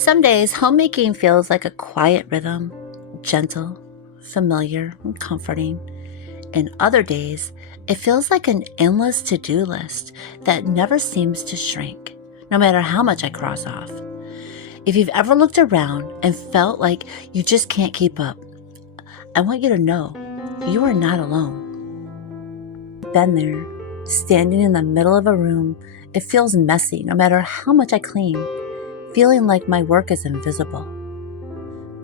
Some days, homemaking feels like a quiet rhythm, gentle, familiar, and comforting. And other days, it feels like an endless to-do list that never seems to shrink, no matter how much I cross off. If you've ever looked around and felt like you just can't keep up, I want you to know you are not alone. Been there, standing in the middle of a room, it feels messy no matter how much I clean, feeling like my work is invisible.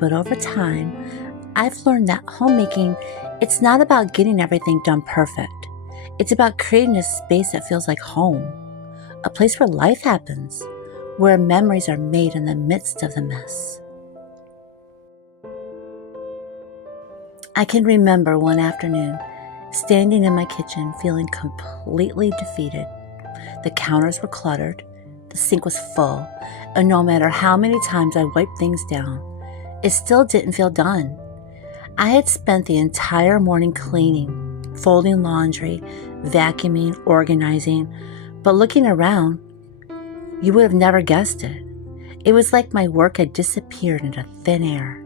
But over time, I've learned that homemaking, it's not about getting everything done perfect. It's about creating a space that feels like home, a place where life happens, where memories are made in the midst of the mess. I can remember one afternoon, standing in my kitchen feeling completely defeated. The counters were cluttered, the sink was full, and no matter how many times I wiped things down, it still didn't feel done. I had spent the entire morning cleaning, folding laundry, vacuuming, organizing, but looking around, you would have never guessed it. It was like my work had disappeared into thin air.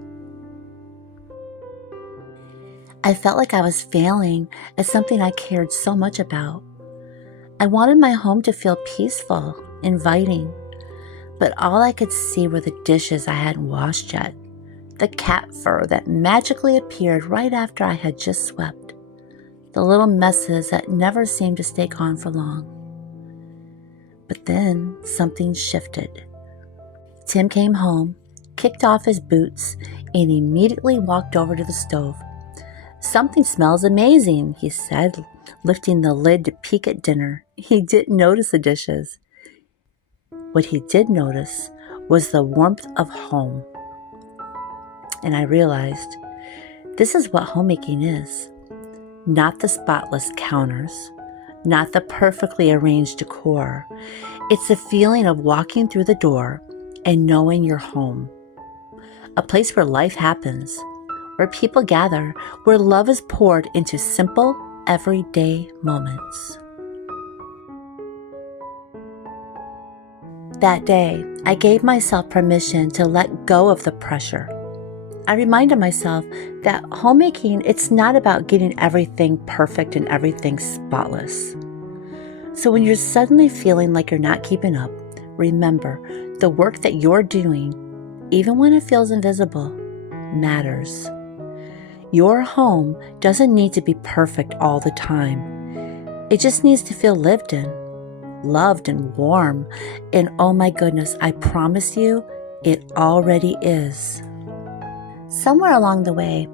I felt like I was failing at something I cared so much about. I wanted my home to feel peaceful, inviting, but all I could see were the dishes I hadn't washed yet, the cat fur that magically appeared right after I had just swept, the little messes that never seemed to stay gone for long. But then something shifted. Tim came home, kicked off his boots, and immediately walked over to the stove. "Something smells amazing," he said, lifting the lid to peek at dinner. He didn't notice the dishes. What he did notice was the warmth of home. And I realized this is what homemaking is. Not the spotless counters, not the perfectly arranged decor. It's the feeling of walking through the door and knowing you're home. A place where life happens, where people gather, where love is poured into simple, everyday moments. That day, I gave myself permission to let go of the pressure. I reminded myself that homemaking, it's not about getting everything perfect and everything spotless. So when you're suddenly feeling like you're not keeping up, remember the work that you're doing, even when it feels invisible, matters. Your home doesn't need to be perfect all the time. It just needs to feel lived in, loved and warm. And oh my goodness, I promise you, it already is. Somewhere along the way,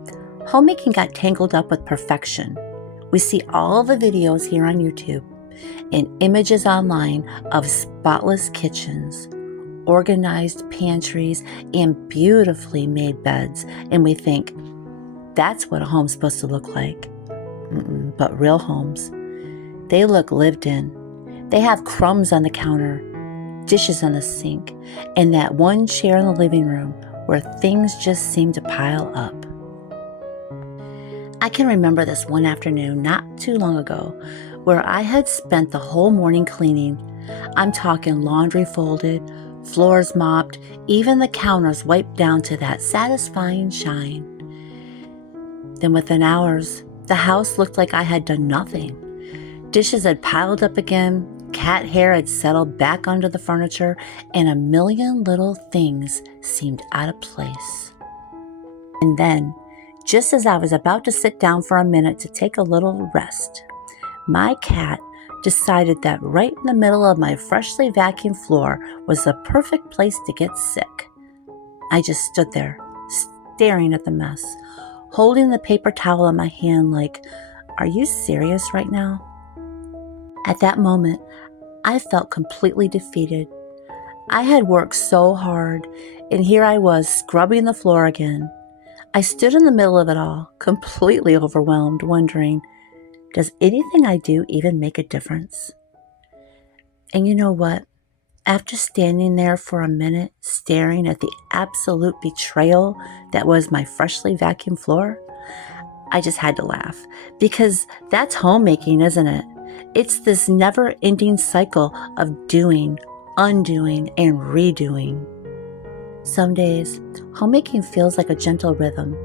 homemaking got tangled up with perfection. We see all the videos here on YouTube and images online of spotless kitchens, organized pantries, and beautifully made beds, and we think, that's what a home's supposed to look like. But real homes, they look lived in. They have crumbs on the counter, dishes on the sink, and that one chair in the living room where things just seem to pile up. I can remember this one afternoon not too long ago where I had spent the whole morning cleaning. I'm talking laundry folded, floors mopped, even the counters wiped down to that satisfying shine. Then within hours, the house looked like I had done nothing. Dishes had piled up again, cat hair had settled back under the furniture, and a million little things seemed out of place. And then, just as I was about to sit down for a minute to take a little rest, my cat decided that right in the middle of my freshly vacuumed floor was the perfect place to get sick. I just stood there, staring at the mess, holding the paper towel in my hand like, are you serious right now? At that moment, I felt completely defeated. I had worked so hard, and here I was scrubbing the floor again. I stood in the middle of it all, completely overwhelmed, wondering, does anything I do even make a difference? And you know what? After standing there for a minute, staring at the absolute betrayal that was my freshly vacuumed floor, I just had to laugh, because that's homemaking, isn't it? It's this never-ending cycle of doing, undoing, and redoing. Some days, homemaking feels like a gentle rhythm,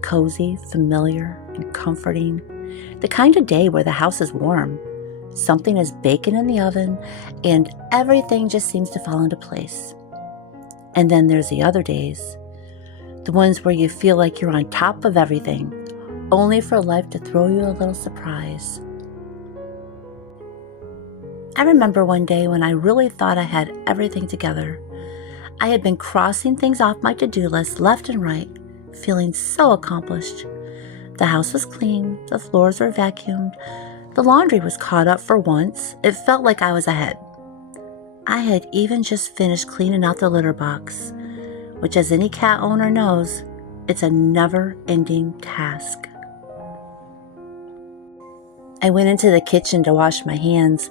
cozy, familiar, and comforting. The kind of day where the house is warm, something is baking in the oven, and everything just seems to fall into place. And then there's the other days, the ones where you feel like you're on top of everything, only for life to throw you a little surprise. I remember one day when I really thought I had everything together. I had been crossing things off my to-do list left and right, feeling so accomplished. The house was clean, the floors were vacuumed, the laundry was caught up for once. It felt like I was ahead. I had even just finished cleaning out the litter box, which, as any cat owner knows, it's a never-ending task. I went into the kitchen to wash my hands,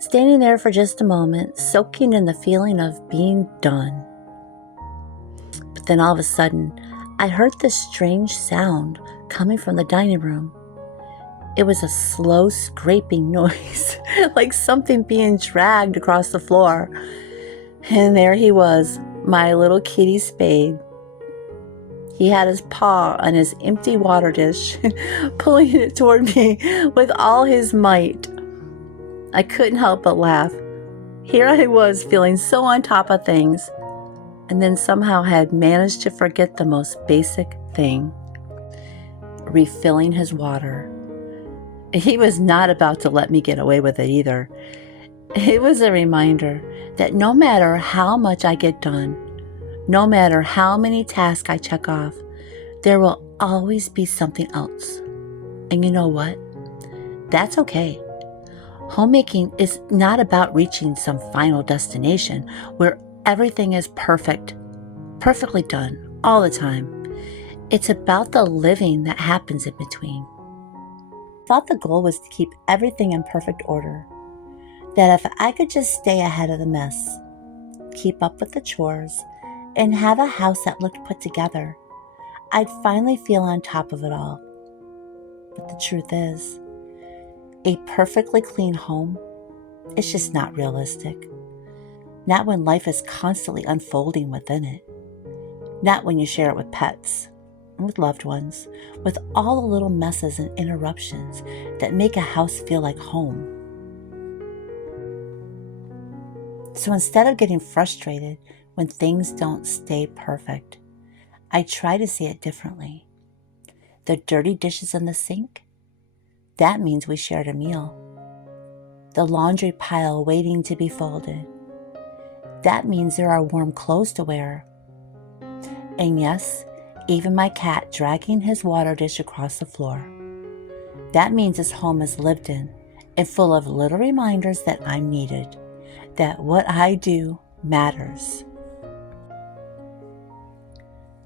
standing there for just a moment, soaking in the feeling of being done. But then all of a sudden, I heard this strange sound coming from the dining room. It was a slow scraping noise, like something being dragged across the floor. And there he was, my little kitty Spade. He had his paw on his empty water dish, pulling it toward me with all his might. I couldn't help but laugh. Here I was feeling so on top of things, and then somehow had managed to forget the most basic thing: refilling his water. He was not about to let me get away with it either. It was a reminder that no matter how much I get done, no matter how many tasks I check off, there will always be something else. And you know what? That's okay. Homemaking is not about reaching some final destination where everything is perfectly done all the time. It's about the living that happens in between. I thought the goal was to keep everything in perfect order, that if I could just stay ahead of the mess, keep up with the chores, and have a house that looked put together, I'd finally feel on top of it all. But the truth is, a perfectly clean home is just not realistic. Not when life is constantly unfolding within it. Not when you share it with pets, with loved ones, with all the little messes and interruptions that make a house feel like home. So instead of getting frustrated when things don't stay perfect, I try to see it differently. The dirty dishes in the sink, that means we shared a meal. The laundry pile waiting to be folded, that means there are warm clothes to wear. And yes, even my cat dragging his water dish across the floor, that means this home is lived in and full of little reminders that I'm needed, that what I do matters.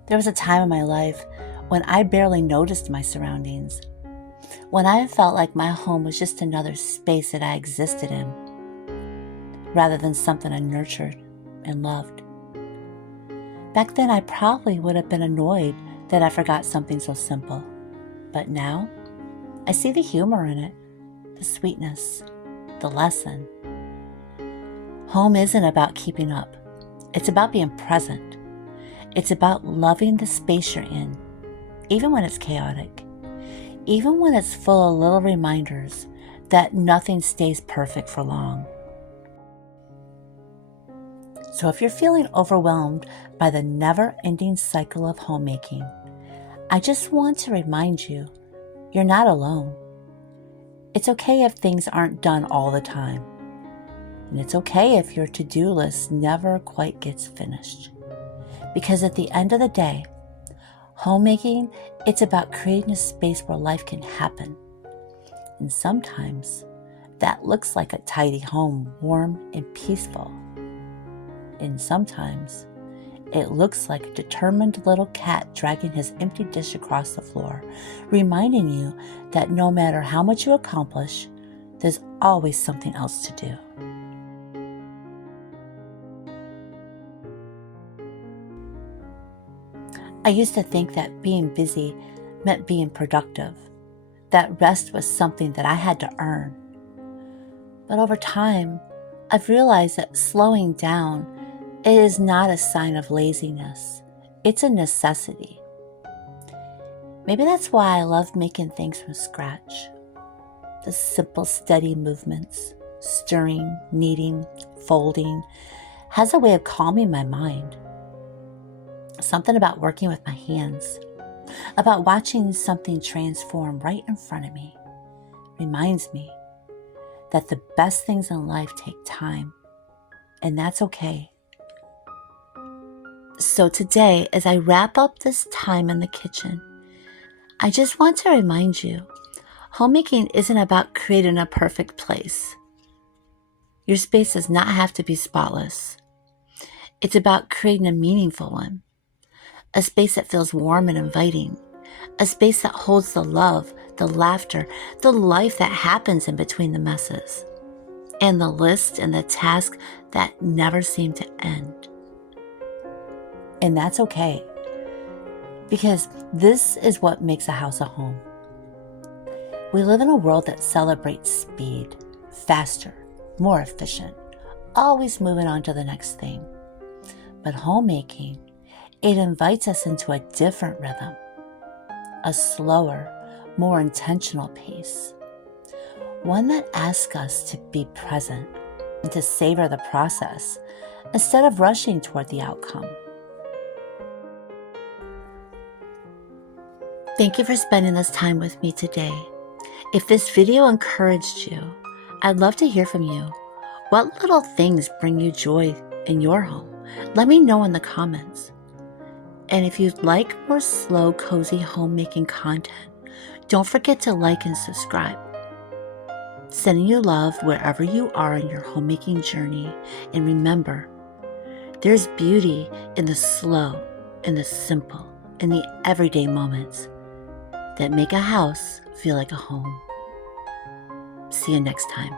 There was a time in my life when I barely noticed my surroundings, when I felt like my home was just another space that I existed in, rather than something I nurtured and loved. Back then, I probably would have been annoyed that I forgot something so simple. But now, I see the humor in it, the sweetness, the lesson. Home isn't about keeping up. It's about being present. It's about loving the space you're in, even when it's chaotic, even when it's full of little reminders that nothing stays perfect for long. So if you're feeling overwhelmed by the never-ending cycle of homemaking, I just want to remind you, you're not alone. It's okay if things aren't done all the time. And it's okay if your to-do list never quite gets finished. Because at the end of the day, homemaking, it's about creating a space where life can happen. And sometimes that looks like a tidy home, warm and peaceful. And sometimes it looks like a determined little cat dragging his empty dish across the floor, reminding you that no matter how much you accomplish, there's always something else to do. I used to think that being busy meant being productive, that rest was something that I had to earn. But over time, I've realized that slowing down It is not a sign of laziness. It's a necessity. Maybe that's why I love making things from scratch. The simple, steady movements, stirring, kneading, folding, has a way of calming my mind. Something about working with my hands, about watching something transform right in front of me, reminds me that the best things in life take time, and that's okay. So today, as I wrap up this time in the kitchen, I just want to remind you, homemaking isn't about creating a perfect place. Your space does not have to be spotless. It's about creating a meaningful one, a space that feels warm and inviting, a space that holds the love, the laughter, the life that happens in between the messes, and the list and the tasks that never seem to end. And that's okay, because this is what makes a house a home. We live in a world that celebrates speed, faster, more efficient, always moving on to the next thing. But homemaking, it invites us into a different rhythm, a slower, more intentional pace, one that asks us to be present and to savor the process instead of rushing toward the outcome. Thank you for spending this time with me today. If this video encouraged you, I'd love to hear from you. What little things bring you joy in your home? Let me know in the comments. And if you'd like more slow, cozy homemaking content, don't forget to like and subscribe. Sending you love wherever you are in your homemaking journey. And remember, there's beauty in the slow, in the simple, in the everyday moments that make a house feel like a home. See you next time.